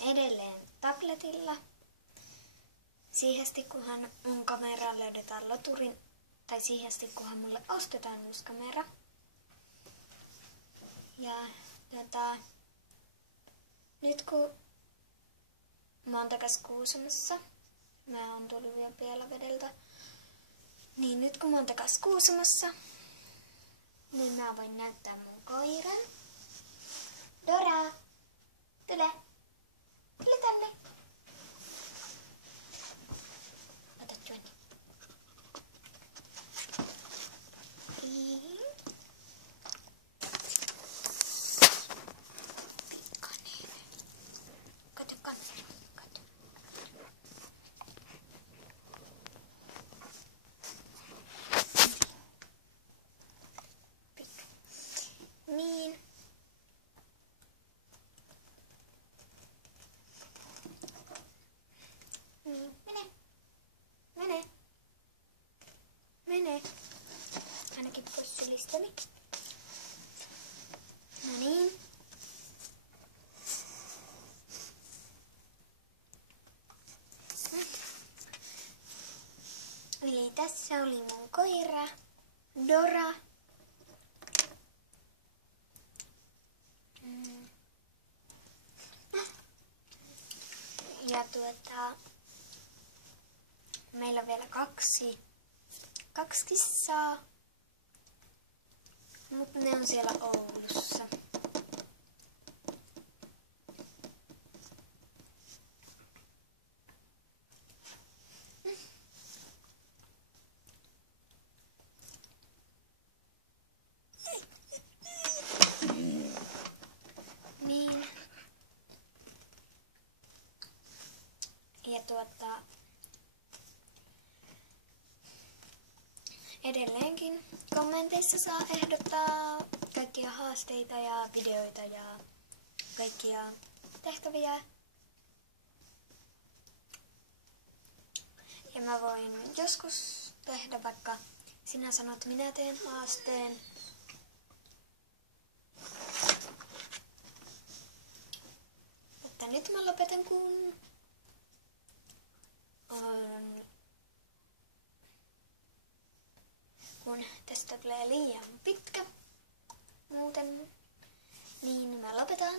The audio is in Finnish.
edelleen tabletilla. Siihen asti, kunhan mun kameraan löydetään laturin, tai siihen asti, kunhan mulle ostetaan uusi kamera. Ja nyt kun mä oon takas Kuusamossa, mä oon tullut vielä Pielavedeltä, niin nyt kun mä oon takas Kuusamossa, niin mä voin näyttää mun koiran. Dora, tule! Tule tänne! Ota Johnny. Niin. Mene. Mene. Mene. Ainakin pois sylistäni. No niin. Eli tässä oli mun koira, Dora. Ja meillä on vielä kaksi kissaa, mutta ne on siellä Oulussa. Niin. Ja edelleenkin kommenteissa saa ehdottaa kaikkia haasteita ja videoita ja kaikkia tehtäviä. Ja mä voin joskus tehdä, vaikka sinä sanot, minä teen haasteen. Mutta nyt mä lopetan, kun tästä tulee liian pitkä muuten, niin mä lopetan.